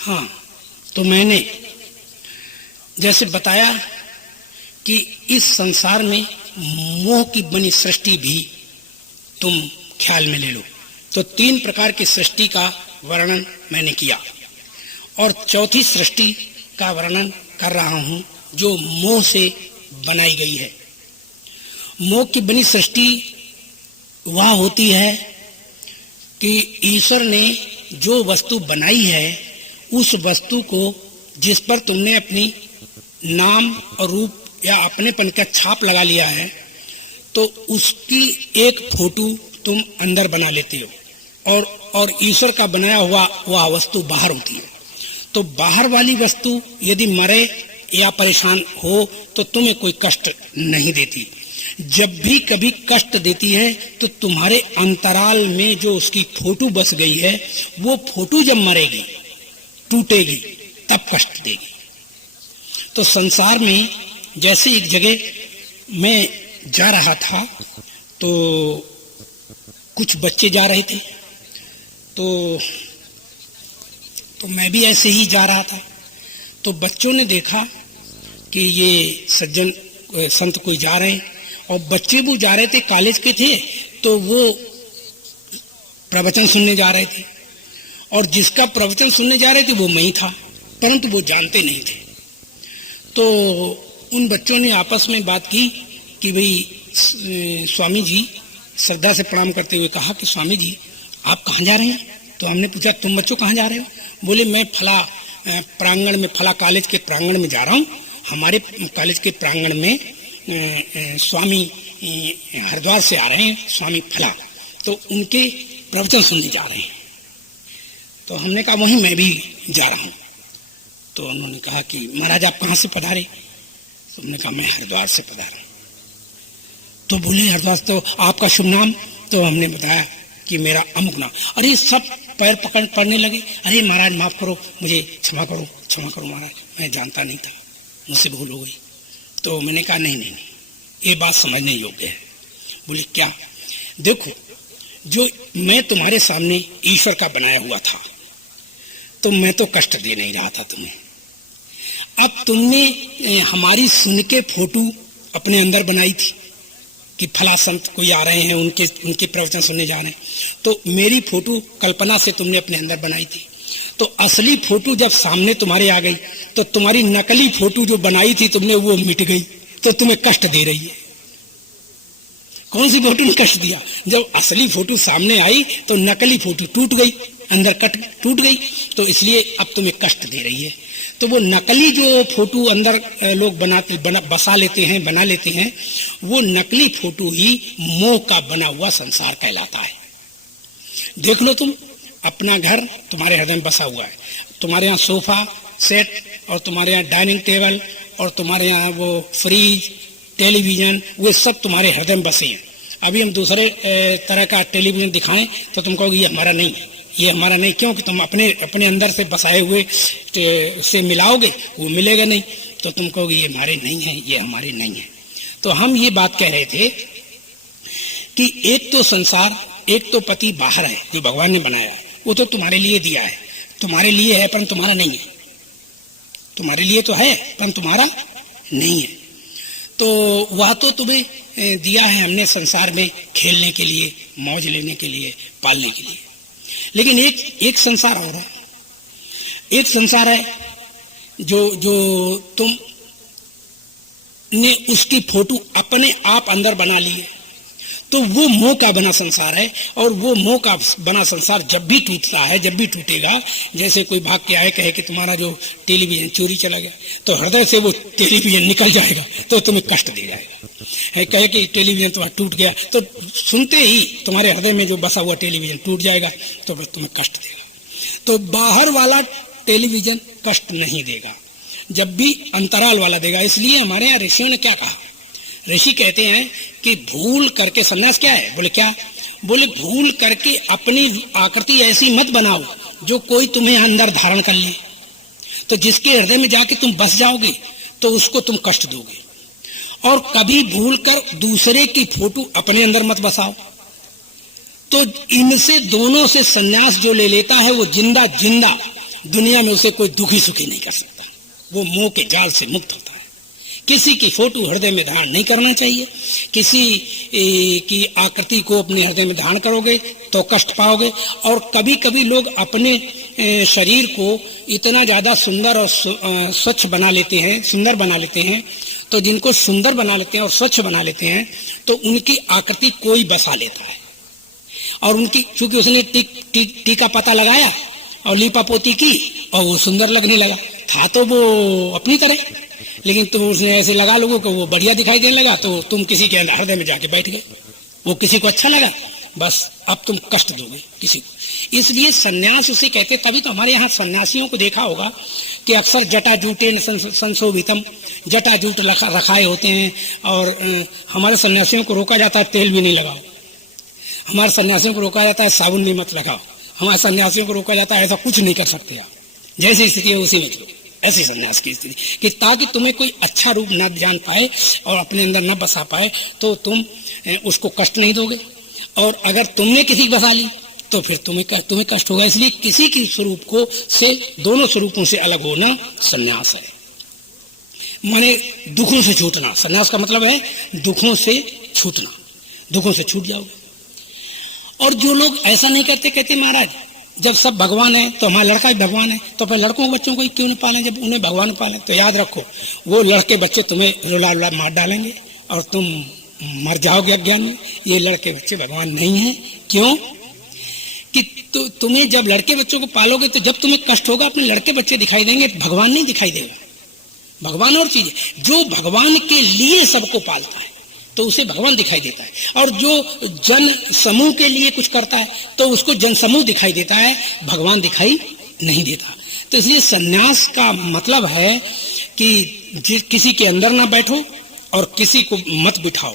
हाँ, तो मैंने जैसे बताया कि इस संसार में मोह की बनी सृष्टि भी तुम ख्याल में ले लो, तो 3 प्रकार की सृष्टि का वर्णन मैंने किया और चौथी सृष्टि का वर्णन कर रहा हूं जो मोह से बनाई गई है। मोह की बनी सृष्टि वह होती है कि ईश्वर ने जो वस्तु बनाई है उस वस्तु को जिस पर तुमने अपनी नाम और रूप या अपनेपन का छाप लगा लिया है, तो उसकी एक फोटो तुम अंदर बना लेते हो और ईश्वर का बनाया हुआ वह वस्तु बाहर होती है। तो बाहर वाली वस्तु यदि मरे या परेशान हो तो तुम्हें कोई कष्ट नहीं देती। जब भी कभी कष्ट देती है तो तुम्हारे अंतराल में जो उसकी फोटो बस गई है वो फोटो जब मरेगी, टूटेगी, तब कष्ट देगी। तो संसार में जैसे एक जगह मैं जा रहा था तो कुछ बच्चे जा रहे थे, तो मैं भी ऐसे ही जा रहा था। तो बच्चों ने देखा कि ये सज्जन संत कोई जा रहे हैं और बच्चे वो जा रहे थे, कॉलेज के थे, तो वो प्रवचन सुनने जा रहे थे और जिसका प्रवचन सुनने जा रहे थे वो मैं ही था, परंतु वो जानते नहीं थे। तो उन बच्चों ने आपस में बात की कि भाई स्वामी जी, श्रद्धा से प्रणाम करते हुए कहा कि स्वामी जी आप कहाँ जा रहे हैं? तो हमने पूछा तुम बच्चों कहाँ जा रहे हो? बोले मैं फला प्रांगण में, फला कॉलेज के प्रांगण में जा रहा हूँ। हमारे कॉलेज के प्रांगण में स्वामी हरिद्वार से आ रहे हैं, स्वामी फला, तो उनके प्रवचन सुनने जा रहे हैं। तो हमने कहा वहीं मैं भी जा रहा हूँ। तो उन्होंने कहा कि महाराज आप कहाँ से पधारे? तो हमने कहा मैं हरिद्वार से पधारा। तो बोले हरिद्वार, तो आपका शुभ नाम? तो हमने बताया कि मेरा अमुक नाम। अरे सब पैर पकड़ पड़ने लगे, अरे महाराज माफ करो, मुझे क्षमा करो, क्षमा करो महाराज, मैं जानता नहीं था, मुझसे भूल हो गई। तो मैंने कहा नहीं नहीं नहीं, ये बात समझने योग्य है। बोले क्या? देखो, जो मैं तुम्हारे सामने ईश्वर का बनाया हुआ था तो मैं तो कष्ट दे नहीं रहा था तुम्हें। अब तुमने हमारी सुन के फोटो अपने अंदर बनाई थी कि फला संत कोई आ रहे हैं, उनके प्रवचन सुनने जा रहे हैं, तो मेरी फोटो कल्पना से तुमने अपने अंदर बनाई थी। तो असली फोटो जब सामने तुम्हारे आ गई तो तुम्हारी नकली फोटो जो बनाई थी तुमने वो मिट गई, तो तुम्हें कष्ट दे रही है। कौन सी फोटो ने कष्ट दिया? जब असली फोटो सामने आई तो नकली फोटो टूट गई, अंदर टूट गई, तो इसलिए अब तुम्हें कष्ट दे रही है। तो वो नकली जो फोटो अंदर लोग बसा लेते हैं, बना लेते हैं, वो नकली फोटो ही मोह का बना हुआ संसार कहलाता है। देख लो, तुम अपना घर तुम्हारे हृदय में बसा हुआ है, तुम्हारे यहाँ सोफा सेट और तुम्हारे यहाँ डाइनिंग टेबल और तुम्हारे यहाँ वो फ्रिज, टेलीविजन, वे सब तुम्हारे हृदय में बसे हैं। अभी हम दूसरे तरह का टेलीविजन दिखाएं तो तुम कहोगे ये हमारा नहीं है, ये हमारा नहीं। क्यों? कि तुम अपने अंदर से बसाए हुए से मिलाओगे, वो मिलेगा नहीं, तो तुम कहोगे ये हमारे नहीं है, ये हमारे नहीं है। तो हम ये बात कह रहे थे कि एक तो संसार, एक तो पति बाहर है जो भगवान ने बनाया, वो तो तुम्हारे लिए दिया है, तुम्हारे लिए है पर तुम्हारा नहीं है। तुम्हारे लिए तो है पर तुम्हारा नहीं है। तो वह तो तुम्हें दिया है हमने संसार में खेलने के लिए, मौज लेने के लिए, पालने के लिए। लेकिन एक संसार और है, एक संसार है जो तुम ने उसकी फोटो अपने आप अंदर बना ली है, तो वो मोह का बना संसार है। और वो मोह का बना संसार जब भी टूटता है, जब भी टूटेगा, जैसे कोई भाग के आए कहे कि तुम्हारा जो टेलीविजन चोरी चला गया, तो हृदय से वो टेलीविजन निकल जाएगा तो तुम्हें कष्ट दे जाएगा। है कहे कि टेलीविजन तुम्हारा टूट गया, तो सुनते ही तुम्हारे हृदय में जो बसा हुआ टेलीविजन टूट जाएगा, तो तुम्हें कष्ट देगा। तो बाहर वाला टेलीविजन कष्ट नहीं देगा, जब भी अंतराल वाला देगा। इसलिए हमारे यहाँ ऋषियों ने क्या कहा? ऋषि कहते हैं कि भूल करके, सन्यास क्या है? बोले क्या? बोले भूल करके अपनी आकृति ऐसी मत बनाओ जो कोई तुम्हें अंदर धारण कर ले, तो जिसके हृदय में जाके तुम बस जाओगे तो उसको तुम कष्ट दोगे। और कभी भूल कर दूसरे की फोटो अपने अंदर मत बसाओ। तो इनसे दोनों से सन्यास जो ले लेता है वो जिंदा जिंदा दुनिया में उसे कोई दुखी सुखी नहीं कर सकता। वो मोह के जाल से मुक्त होता है। किसी की फोटो हृदय में धारण नहीं करना चाहिए। किसी की आकृति को अपने हृदय में धारण करोगे तो कष्ट पाओगे। और कभी कभी लोग अपने शरीर को इतना ज्यादा सुंदर और स्वच्छ बना लेते हैं, सुंदर बना लेते हैं। तो जिनको सुंदर बना लेते हैं और स्वच्छ बना लेते हैं तो उनकी आकृति कोई बसा लेता है। और उनकी, चूंकि उसने टीका पता लगाया और लीपा पोती की और वो सुंदर लगने लगा, था तो वो अपनी तरह, लेकिन तुम उसने ऐसे लगा लोगों को वो बढ़िया दिखाई देने लगा, तो तुम किसी के हृदय में जाके बैठ गए। वो किसी को अच्छा लगा, बस अब तुम कष्ट दोगे किसी को। इसलिए सन्यास उसे कहते। तभी तो हमारे यहाँ सन्यासियों को देखा होगा कि अक्सर जटा जूटे संशोभितम, जटा जूट रखाए होते हैं। और हमारे सन्यासियों को रोका जाता है तेल भी नहीं लगाओ, हमारे सन्यासियों को रोका जाता है साबुन भी मत लगाओ, हमारे सन्यासियों को रोका जाता है ऐसा कुछ नहीं कर सकते आप, जैसी स्थिति है उसी में चलो। ऐसी सन्यास की स्थिति कि ताकि तुम्हें कोई अच्छा रूप न जान पाए और अपने अंदर न बसा पाए तो तुम उसको कष्ट नहीं दोगे। और अगर तुमने किसी को बसा ली तो फिर तुम्हें कष्ट होगा। इसलिए किसी के स्वरूप को से, दोनों स्वरूपों से अलग होना सन्यास है। माने दुखों से छूटना। सन्यास का मतलब है दुखों से छूटना, दुखों से छूट जाओगे। और जो लोग ऐसा नहीं करते, कहते महाराज जब सब भगवान है तो हमारा लड़का भी भगवान है, तो फिर लड़कों के बच्चों को क्यों नहीं पालें जब उन्हें भगवान पालें। तो याद रखो वो लड़के बच्चे तुम्हें रुला रुला मार डालेंगे और तुम मर जाओगे अज्ञान में। ये लड़के बच्चे भगवान नहीं है। क्यों कि तुम्हें जब लड़के बच्चों को पालोगे तो जब तुम्हें कष्ट होगा अपने लड़के बच्चे दिखाई देंगे, भगवान नहीं दिखाई देगा। भगवान और चीज है। जो भगवान के लिए सबको पालता है तो उसे भगवान दिखाई देता है, और जो जन समूह के लिए कुछ करता है तो उसको जन समूह दिखाई देता है, भगवान दिखाई नहीं देता। तो इसलिए सन्यास का मतलब है कि किसी के अंदर ना बैठो और किसी को मत बिठाओ।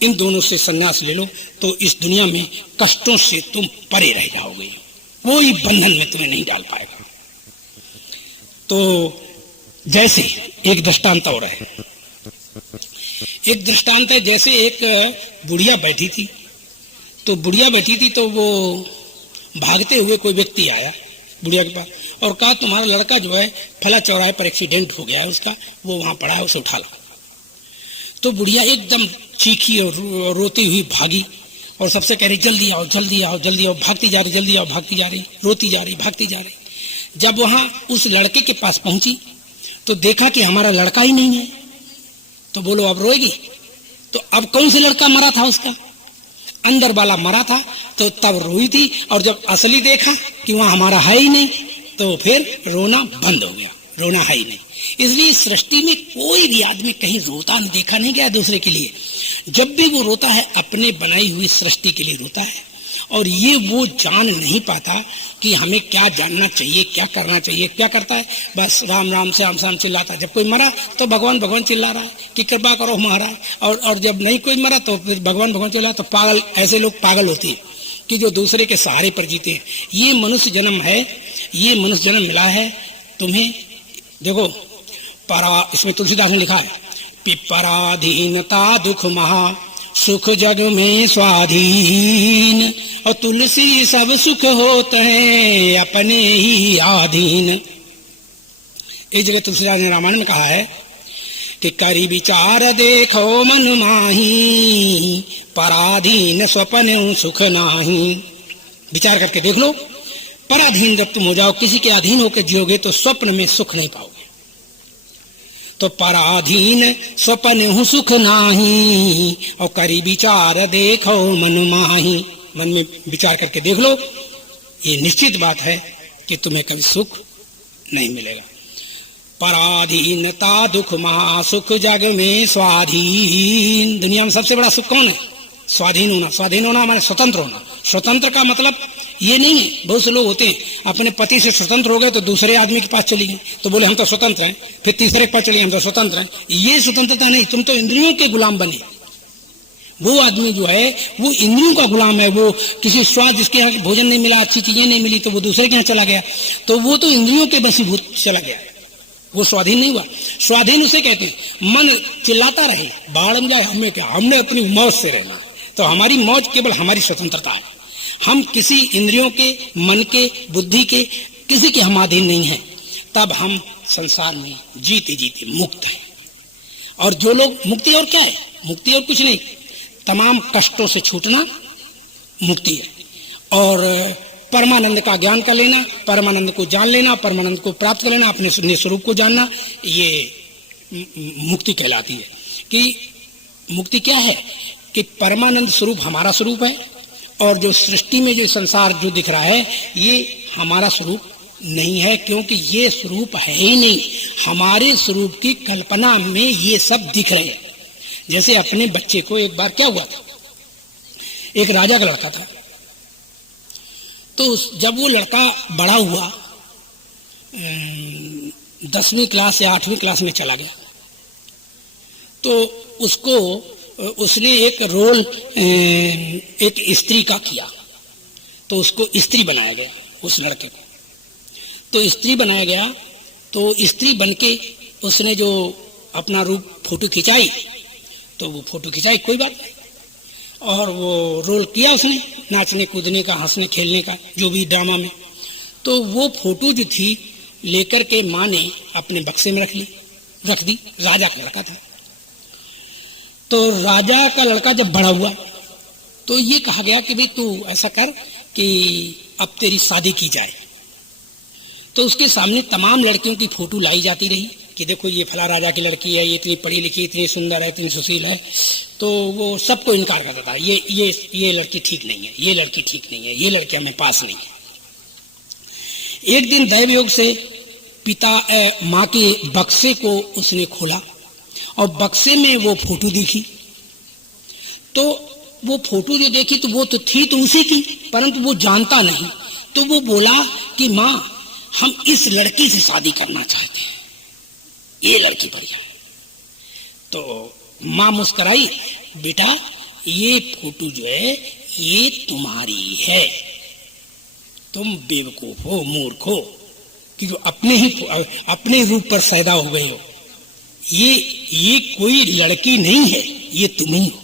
इन दोनों से सन्यास ले लो तो इस दुनिया में कष्टों से तुम परे रह जाओगे, कोई बंधन में तुम्हें नहीं डाल पाएगा। तो जैसे एक दृष्टांत और है, एक दृष्टांत है। जैसे एक बुढ़िया बैठी थी, तो बुढ़िया बैठी थी तो वो भागते हुए कोई व्यक्ति आया बुढ़िया के पास और कहा तुम्हारा लड़का जो है फला चौराहे पर एक्सीडेंट हो गया है उसका, वो वहां पड़ा है, उसे उठा लो। तो बुढ़िया एकदम चीखी और रोती हुई भागी और सबसे कह रही जल्दी आओ जल्दी आओ जल्दी आओ, भागती जा रही जल्दी आओ, भागती जा रही, रोती जा रही, भागती जा रही। जब वहां उस लड़के के पास पहुंची तो देखा कि हमारा लड़का ही नहीं है। तो बोलो अब रोएगी? तो अब कौन सा लड़का मरा था उसका? अंदर वाला मरा था, तो तब रोई थी। और जब असली देखा कि वहां हमारा है ही नहीं तो फिर रोना बंद हो गया, रोना है ही नहीं। इसलिए सृष्टि में कोई भी आदमी कहीं रोता नहीं देखा नहीं गया दूसरे के लिए। जब भी वो रोता है अपने बनाई हुई सृष्टि के लिए रोता है। और ये वो जान नहीं पाता कि हमें क्या जानना चाहिए, क्या करना चाहिए। क्या करता है? बस राम राम श्याम श्याम चिल्लाता है। जब कोई मरा तो भगवान भगवान चिल्ला रहा है कि कृपा करो महाराज, और जब नहीं कोई मरा तो फिर भगवान भगवान चिल्ला। तो पागल, ऐसे लोग पागल होते हैं कि जो दूसरे के सहारे पर जीते हैं। ये मनुष्य जन्म है, ये मनुष्य जन्म मिला है तुम्हें। देखो इसमें तुलसीदास ने लिखा है पिपराधीनता दुख महा सुख जग में स्वाधीन, और तुलसी सब सुख होते हैं अपने ही आधीन। एक जगह तुलसीदास ने रामायण में कहा है कि करी विचार देखो मन माही, पराधीन स्वप्न सुख नाही। विचार करके देख लो, पराधीन जब तुम हो जाओ, किसी के अधीन होकर जियोगे तो स्वप्न में सुख नहीं पाओगे। तो पराधीन स्वप्न सुख नाही, और करी विचार देखो मन माही। मन में विचार करके देख लो, ये निश्चित बात है कि तुम्हें कभी सुख नहीं मिलेगा। पराधीनता दुख महा सुख जग में स्वाधीन। दुनिया में सबसे बड़ा सुख कौन है? स्वाधीन होना। स्वाधीन होना हमारे स्वतंत्र होना। स्वतंत्र का मतलब ये नहीं है, बहुत से लोग होते हैं अपने पति से स्वतंत्र हो गए तो दूसरे आदमी के पास चली गए तो बोले हम तो स्वतंत्र हैं, फिर तीसरे के पास चले हम तो स्वतंत्र हैं। ये स्वतंत्रता नहीं, तुम तो इंद्रियों के गुलाम बने। वो आदमी जो है वो इंद्रियों का गुलाम है। वो किसी स्वाद, जिसके यहाँ भोजन नहीं मिला, अच्छी चीजें नहीं मिली तो वो दूसरे के यहाँ चला गया, तो वो तो इंद्रियों के बसीभूत चला गया, वो स्वाधीन नहीं हुआ। स्वाधीन उसे कहते हैं मन चिल्लाता रहे बाढ़ में जाए, हमें क्या, हमने अपनी मौज से रहना। तो हमारी मौज केवल हमारी स्वतंत्रता है। हम किसी इंद्रियों के, मन के, बुद्धि के किसी के हम अधीन नहीं हैं, तब हम संसार में जीते जीते मुक्त हैं। और जो लोग, मुक्ति और क्या है? मुक्ति और कुछ नहीं, तमाम कष्टों से छूटना मुक्ति है। और परमानंद का ज्ञान कर लेना, परमानंद को जान लेना, परमानंद को प्राप्त कर लेना, अपने स्वरूप को जानना, ये मुक्ति कहलाती है। कि मुक्ति क्या है? कि परमानंद स्वरूप हमारा स्वरूप है, और जो सृष्टि में जो संसार जो दिख रहा है ये हमारा स्वरूप नहीं है, क्योंकि ये स्वरूप है ही नहीं। हमारे स्वरूप की कल्पना में ये सब दिख रहे हैं। जैसे अपने बच्चे को, एक बार क्या हुआ था, एक राजा का लड़का था, तो जब वो लड़का बड़ा हुआ, 10वीं क्लास या 8वीं क्लास में चला गया, तो उसने एक रोल एक स्त्री का किया, तो उसको स्त्री बनाया गया, उस लड़के को। तो स्त्री बनाया गया, तो स्त्री बनके उसने जो अपना रूप फोटो खिंचाई, तो वो फोटो खिंचाई, कोई बात नहीं, और वो रोल किया उसने, नाचने कूदने का, हंसने खेलने का, जो भी ड्रामा में। तो वो फोटो जो थी लेकर के माँ ने अपने बक्से में रख दी। राजा का लड़का था। तो राजा का लड़का जब बड़ा हुआ तो ये कहा गया कि भाई तू ऐसा कर कि अब तेरी शादी की जाए। तो उसके सामने तमाम लड़कियों की फोटो लाई जाती रही कि देखो ये फला राजा की लड़की है, ये इतनी पढ़ी लिखी, इतनी सुंदर है, इतनी सुशील है। तो वो सबको इनकार करता था, ये लड़की ठीक नहीं है, ये लड़की ठीक नहीं है, ये लड़की हमें पास नहीं है। एक दिन दैव योग से माँ के बक्से को उसने खोला और बक्से में वो फोटो दिखी। तो वो फोटो जो देखी तो वो तो थी तो उसी की, परंतु वो जानता नहीं। तो वो बोला कि माँ, हम इस लड़की से शादी करना चाहते हैं, ये लड़की बढ़िया। तो माँ मुस्कुराई, बेटा ये फोटो जो है ये तुम्हारी है, तुम बेवकूफ हो, मूर्ख हो कि जो अपने रूप पर पैदा हो गए हो। ये कोई लड़की नहीं है, ये तुम ही हो।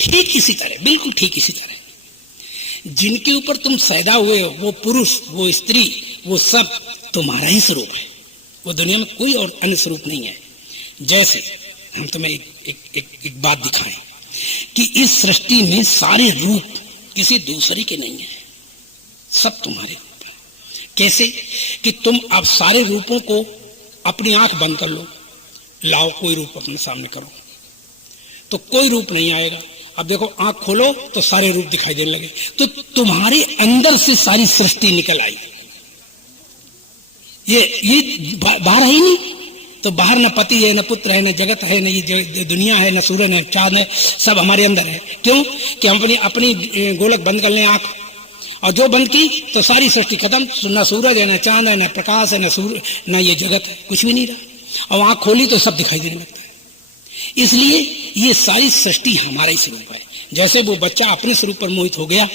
ठीक इसी तरह, बिल्कुल ठीक इसी तरह जिनके ऊपर तुम पैदा हुए हो, वो पुरुष, वो स्त्री, वो सब तुम्हारा ही स्वरूप है। वो दुनिया में कोई और अन्य स्वरूप नहीं है। जैसे हम तुम्हें एक बात दिखाएं कि इस सृष्टि में सारे रूप किसी दूसरे के नहीं है, सब तुम्हारे रूप है। कैसे कि तुम अब सारे रूपों को अपनी आंख बंद कर लो, लाओ कोई रूप अपने सामने करो, तो कोई रूप नहीं आएगा। अब देखो आंख खोलो तो सारे रूप दिखाई देने लगे। तो तुम्हारे अंदर से सारी सृष्टि निकल आई। ये बाहर है ही नहीं। तो बाहर न पति है, न पुत्र है, न जगत है, न ये दुनिया है, न सूरज है, चांद है, सब हमारे अंदर है। क्यों कि हम अपनी गोलक बंद कर लें आंख, और जो बंद की तो सारी सृष्टि खत्म। न सूरज है, न चांद है, न प्रकाश है, न ये जगत है, कुछ भी नहीं रहा। और आंख खोली तो सब दिखाई देने लगता है। इसलिए ये सारी सृष्टि हमारा ही स्वरूप है। जैसे वो बच्चा अपने स्वरूप पर मोहित हो गया,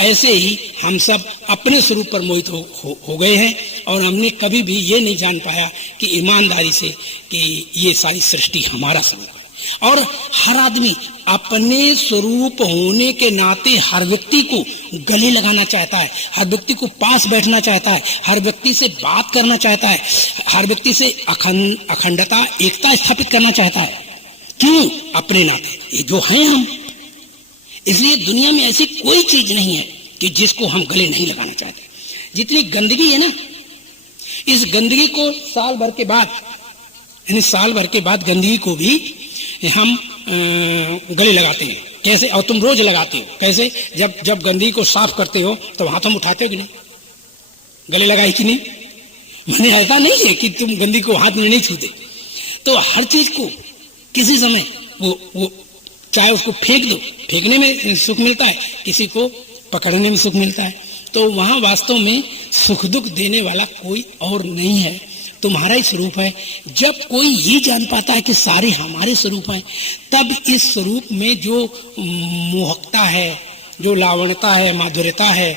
ऐसे ही हम सब अपने स्वरूप पर मोहित हो गए हैं। और हमने कभी भी ये नहीं जान पाया कि ईमानदारी से कि ये सारी सृष्टि हमारा स्वरूप है। और हर आदमी अपने स्वरूप होने के नाते हर व्यक्ति को गले लगाना चाहता है, हर व्यक्ति को पास बैठना चाहता है, हर व्यक्ति से बात करना चाहता है, हर व्यक्ति से अखंडता, एकता स्थापित करना चाहता है। क्यों? अपने नाते ये जो हैं हम। इसलिए दुनिया में ऐसी कोई चीज नहीं है कि जिसको हम गले नहीं लगाना चाहते। जितनी गंदगी है ना, इस गंदगी को साल भर के बाद गंदगी को भी हम गले लगाते हैं। कैसे? और तुम रोज लगाते हो। कैसे? जब गंदगी को साफ करते हो तो हाथों में उठाते हो कि नहीं? गले लगाई कि नहीं? मैंने ऐसा नहीं है कि तुम गंदगी को हाथ में नहीं छूते। तो हर चीज को किसी समय वो चाहे उसको फेंक दो, फेंकने में सुख मिलता है, किसी को पकड़ने में सुख मिलता है। तो वहां वास्तव में सुख दुख देने वाला कोई और नहीं है, तुम्हारा ही स्वरूप है। जब कोई ये जान पाता है कि सारे हमारे स्वरूप हैं, तब इस स्वरूप में जो मोहकता है, जो लावण्यता है, माधुर्यता है,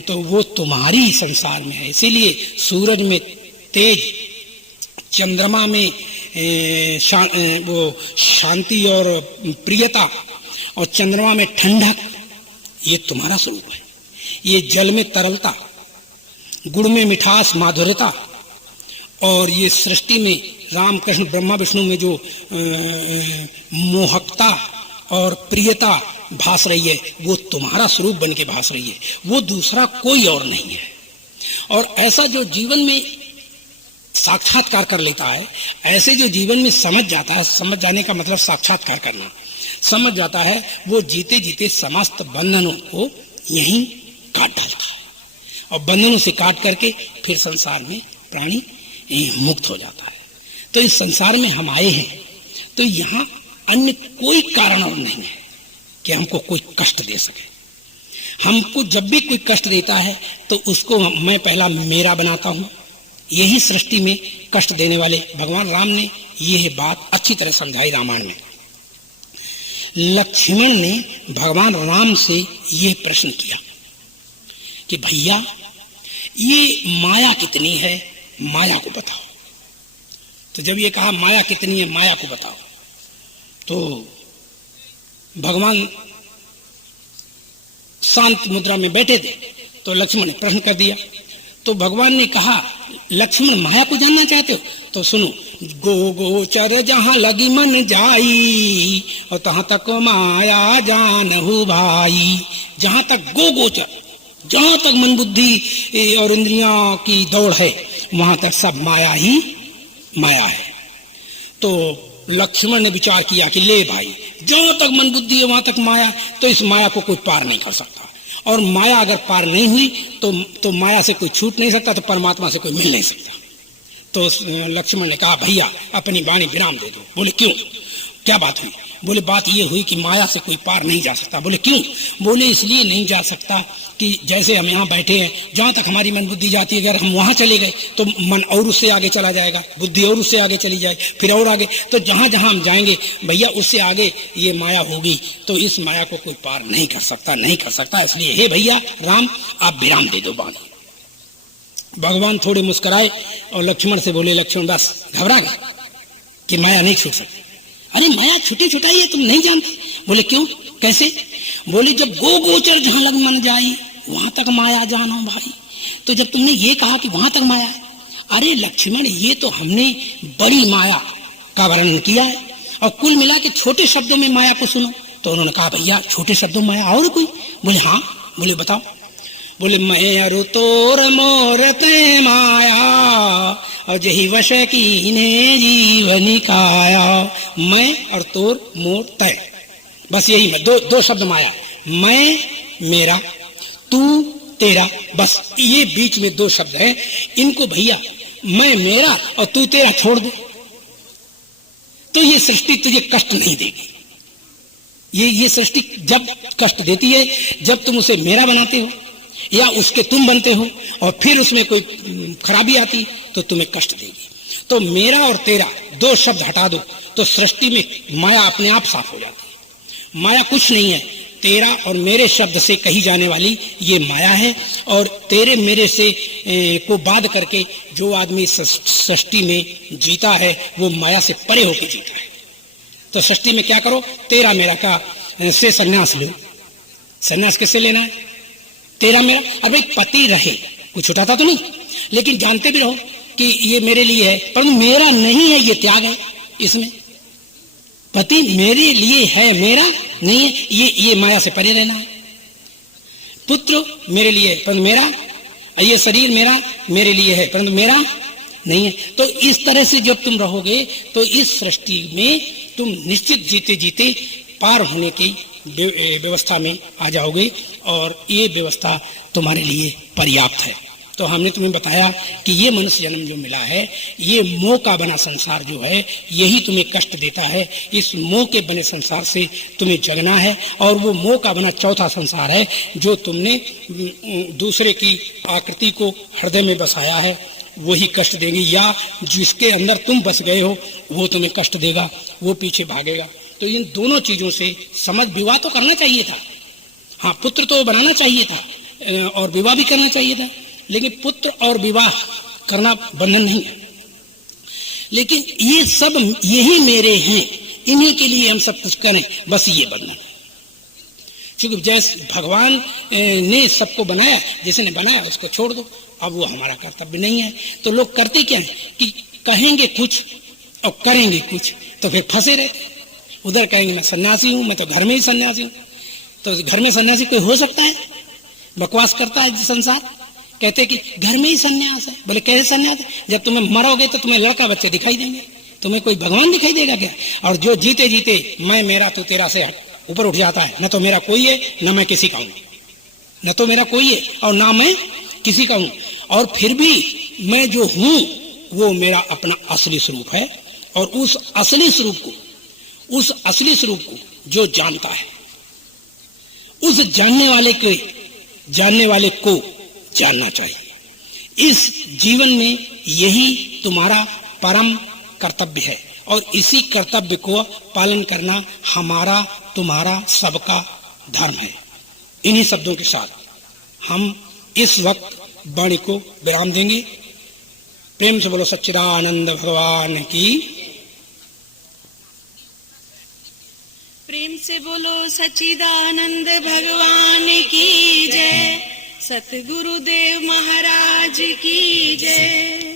तो वो तुम्हारी संसार में है। इसीलिए सूरज में तेज, चंद्रमा में वो शांति और प्रियता, और चंद्रमा में ठंडक, ये तुम्हारा स्वरूप है। ये जल में तरलता, गुड़ में मिठास, माधुर्यता, और ये सृष्टि में राम कृष्ण ब्रह्मा विष्णु में जो मोहकता और प्रियता भास रही है, वो तुम्हारा स्वरूप बन के भास रही है, वो दूसरा कोई और नहीं है। और ऐसा जो जीवन में साक्षात्कार कर लेता है, ऐसे जो जीवन में समझ जाता है, समझ जाने का मतलब साक्षात्कार करना, समझ जाता है, वो जीते जीते समस्त बंधनों को यहीं काट डालता है और बंधनों से काट करके फिर संसार में प्राणी मुक्त हो जाता है। तो इस संसार में हम आए हैं तो यहाँ अन्य कोई कारण और नहीं है कि हमको कोई कष्ट दे सके। हमको जब भी कोई कष्ट देता है तो उसको मैं पहला मेरा बनाता हूँ। यही सृष्टि में कष्ट देने वाले भगवान राम ने यह बात अच्छी तरह समझाई रामायण में। लक्ष्मण ने भगवान राम से यह प्रश्न किया कि भैया ये माया कितनी है, माया को बताओ। तो जब ये कहा माया कितनी है, माया को बताओ, तो भगवान शांत मुद्रा में बैठे थे। तो लक्ष्मण ने प्रश्न कर दिया। तो भगवान ने कहा, लक्ष्मण माया को जानना चाहते हो तो सुनो, गो गोचर जहां लगी मन जाई और तहां तक माया जानहु भाई। जहां तक गो गोचर, जहां तक मन बुद्धि और इंद्रियों की दौड़ है, वहां तक सब माया ही माया है। तो लक्ष्मण ने विचार किया कि ले भाई, जहां तक मन बुद्धि है वहां तक माया, तो इस माया को कोई पार नहीं कर सकता। और माया अगर पार नहीं हुई तो माया से कोई छूट नहीं सकता, तो परमात्मा से कोई मिल नहीं सकता। तो लक्ष्मण ने कहा, भैया अपनी वाणी विराम दे दो। बोले क्यों, क्या बात हुई? बोले बात ये हुई कि माया से कोई पार नहीं जा सकता। बोले क्यों? बोले इसलिए नहीं जा सकता कि जैसे हम यहाँ बैठे हैं, जहां तक हमारी मन बुद्धि जाती है, अगर हम वहां चले गए तो मन और उससे आगे चला जाएगा, बुद्धि और उससे आगे चली जाए, फिर और आगे, तो जहां जहां हम जाएंगे भैया उससे आगे ये माया होगी, तो इस माया को कोई पार नहीं कर सकता, नहीं कर सकता। इसलिए हे भैया राम, आप विराम दे दो वाणी। भगवान थोड़े मुस्कुराए और लक्ष्मण से बोले, लक्ष्मण बस घबरा गए कि माया नहीं छूट सकती। अरे माया छुटी छुटाई है, तुम नहीं जानते? बोले क्यों, कैसे? बोले जब गो गोचर जहां लग मन जाई वहां तक माया जानो भाई। तो जब तुमने ये कहा कि वहां तक माया है, अरे लक्ष्मण ये तो हमने बड़ी माया का वर्णन किया है, और कुल मिला के छोटे शब्दों में माया को सुनो। तो उन्होंने कहा, भैया छोटे शब्दों में माया और कोई? बोले हाँ। बोले बताओ। बोले मैं अरु तोर मोर ते माया और जही वश कीने जीवनी काया। मैं और तोर मोर तय, बस यही मैं, दो शब्द माया। मैं मेरा, तू तेरा, बस ये बीच में दो शब्द हैं। इनको भैया मैं मेरा और तू तेरा छोड़ दे तो ये सृष्टि तुझे कष्ट नहीं देगी। ये सृष्टि जब कष्ट देती है जब तुम उसे मेरा बनाते हो या उसके तुम बनते हो, और फिर उसमें कोई खराबी आती तो तुम्हें कष्ट देगी। तो मेरा और तेरा दो शब्द हटा दो तो सृष्टि में माया अपने आप साफ हो जाती है। माया कुछ नहीं है, तेरा और मेरे शब्द से कही जाने वाली ये माया है। और तेरे मेरे से को बाद करके जो आदमी सृष्टि में जीता है वो माया से परे होकर जीता है। तो सृष्टि में क्या करो, तेरा मेरा का से संन्यास लो। संन्यास किससे लेना है? तेरा मेरा। अब एक पति रहे, कुछ उठाता तो नहीं, लेकिन जानते भी रहो कि ये मेरे लिए है, पर मेरा नहीं है, ये त्याग है इसमें। पति मेरे लिए है, मेरा नहीं है, ये माया से परे रहना है। पुत्र मेरे लिए है, परंतु मेरा, ये शरीर मेरे लिए है, परंतु मेरा नहीं है। तो इस तरह से जब तुम रहोगे तो इस सृष्टि में तुम निश्चित जीते जीते पार होने की व्यवस्था में आ जाओगे, और ये व्यवस्था तुम्हारे लिए पर्याप्त है। तो हमने तुम्हें बताया कि ये मनुष्य जन्म जो मिला है, ये मोह का बना संसार जो है, यही तुम्हें कष्ट देता है। इस मोह के बने संसार से तुम्हें जगना है, और वो मोह का बना चौथा संसार है जो तुमने दूसरे की आकृति को हृदय में बसाया है, वही कष्ट देगी, या जिसके अंदर तुम बस गए हो वो तुम्हें कष्ट देगा, वो पीछे भागेगा। तो इन दोनों चीजों से समझ, विवाह तो करना चाहिए था, हाँ पुत्र तो बनाना चाहिए था और विवाह भी करना चाहिए था, लेकिन पुत्र और विवाह करना बंधन नहीं है। लेकिन ये सब यही मेरे हैं, इन्हीं के लिए हम सब कुछ करें, बस ये बंधन। क्योंकि जैसे भगवान ने सबको बनाया, जिसने बनाया उसको छोड़ दो, अब वो हमारा कर्तव्य नहीं है। तो लोग करते क्या है कि कहेंगे कुछ और करेंगे कुछ, तो फिर फंसे रहते। उधर कहेंगे मैं सन्यासी हूं, मैं तो घर में ही सन्यासी हूं। तो घर में सन्यासी कोई हो सकता है? बकवास करता है संसार। कहते कि घर में ही सन्यास है। बोले कैसे सन्यास है? जब तुम्हें मरोगे तो तुम्हें लड़का बच्चे दिखाई देंगे, तुम्हें कोई भगवान दिखाई देगा क्या? और जो जीते जीते मैं मेरा तू तेरा से ऊपर उठ जाता है, न तो मेरा कोई है न मैं किसी का हूं, न तो मेरा कोई है और ना मैं किसी का हूं, और फिर भी मैं जो हूं वो मेरा अपना असली स्वरूप है। और उस असली स्वरूप को जो जानता है, उस जानने वाले को जानना चाहिए। इस जीवन में यही तुम्हारा परम कर्तव्य है और इसी कर्तव्य को पालन करना हमारा तुम्हारा सबका धर्म है। इन्हीं शब्दों के साथ हम इस वक्त वाणी को विराम देंगे। प्रेम से बोलो सच्चिदानंद भगवान की। प्रेम से बोलो सच्चिदानंद भगवान की जय। सतगुरुदेव महाराज की जय।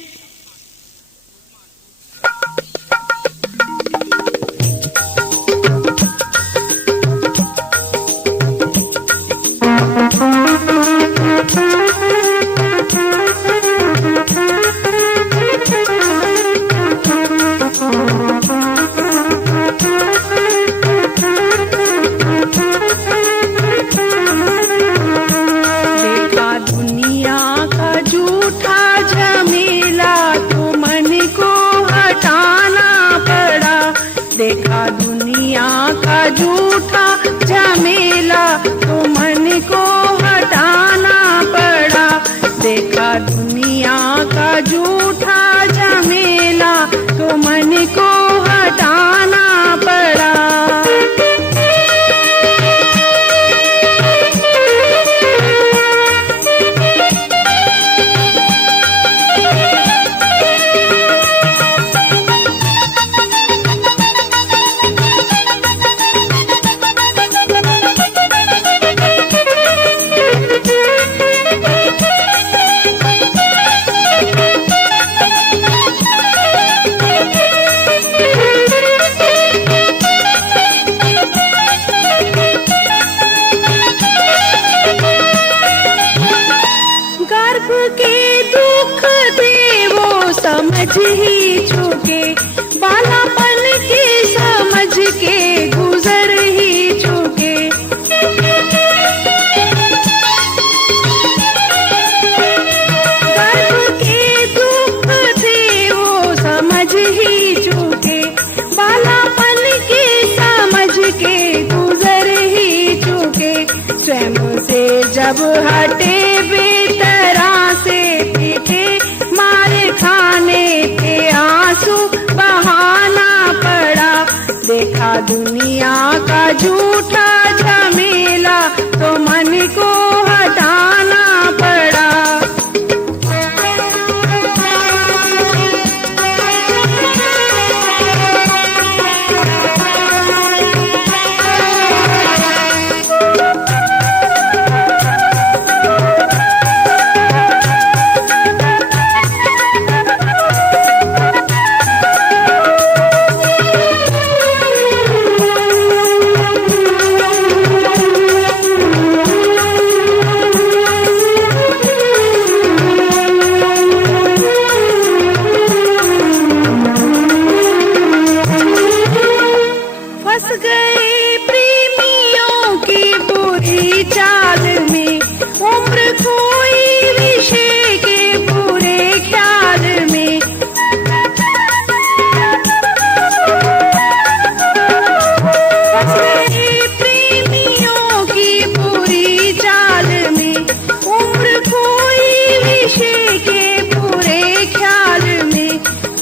जब हटे बेतरा से पीछे मारे खाने के आंसू बहाना पड़ा। देखा दुनिया का झूठा झमेला तो मन को हटाना पड़ा।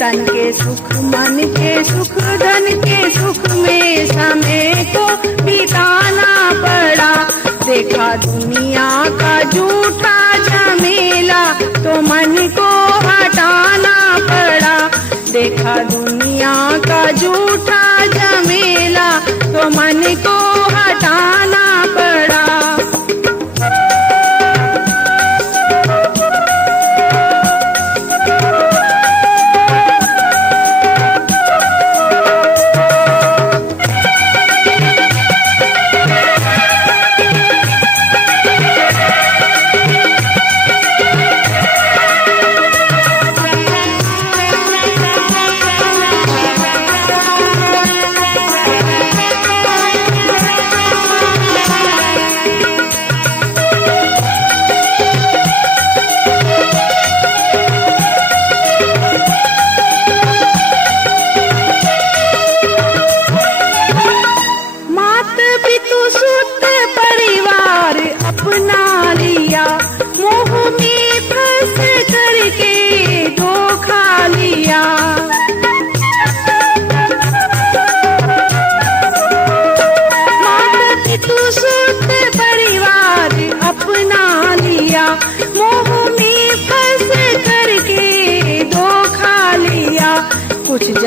तन के सुख, मन के सुख, धन के सुख में समय को बिताना पड़ा। देखा दुनिया का झूठा झमेला तो मन को हटाना पड़ा। देखा दुनिया का झूठा झमेला तो मन को हटाना पड़ा।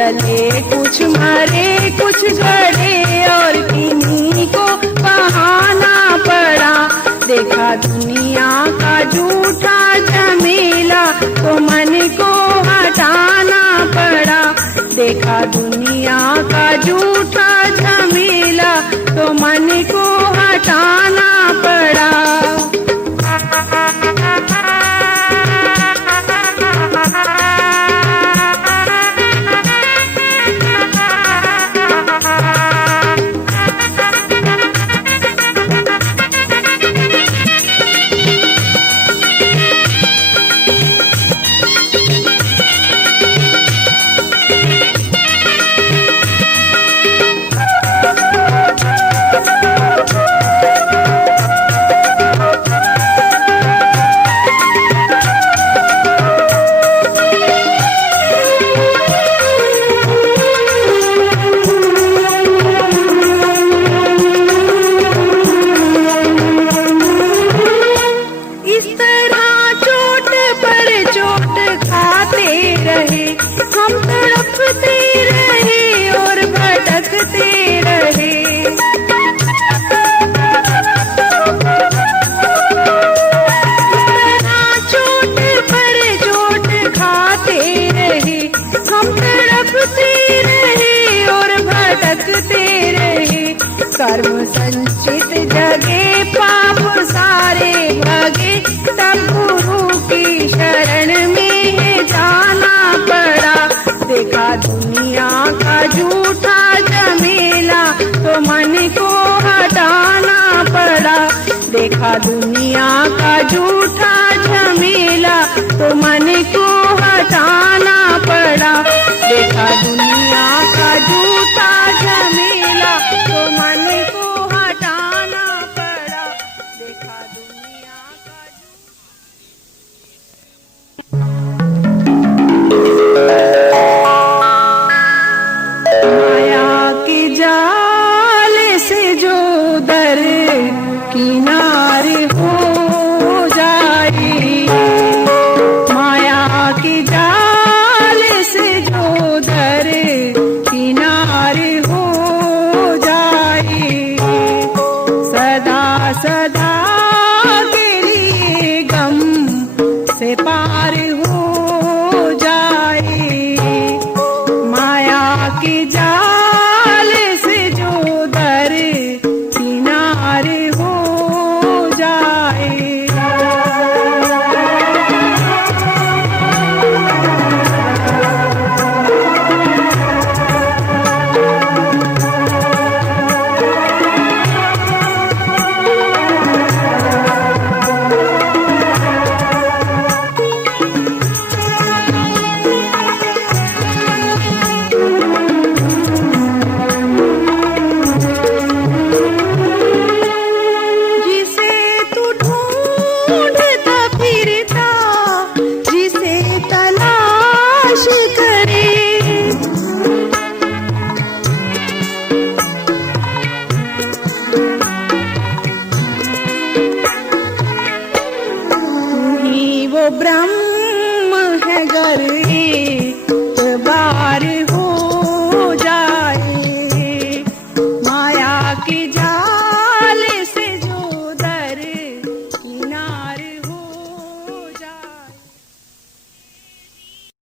जले कुछ मरे कुछ गड़े और किन्हीं को बहाना पड़ा। देखा दुनिया का झूठा झमेला तो मन को हटाना पड़ा। देखा दुनिया का झूठा झमेला तो मन को हटाना पड़ा। कर्म संचित जगे पाप सारे भगे तब गुरु की शरण में जाना पड़ा। देखा दुनिया का झूठा झमेला तो मन को हटाना पड़ा। देखा दुनिया का झूठा झमेला तो मन को हटाना पड़ा। देखा दुनिया का झूठा झमेला तो मन को हटाना पड़ा। देखा दुनिया का माया के जाल से जो दर किनार हो जाए। माया के जाल से जो दर किनार हो जाए। सदा सदा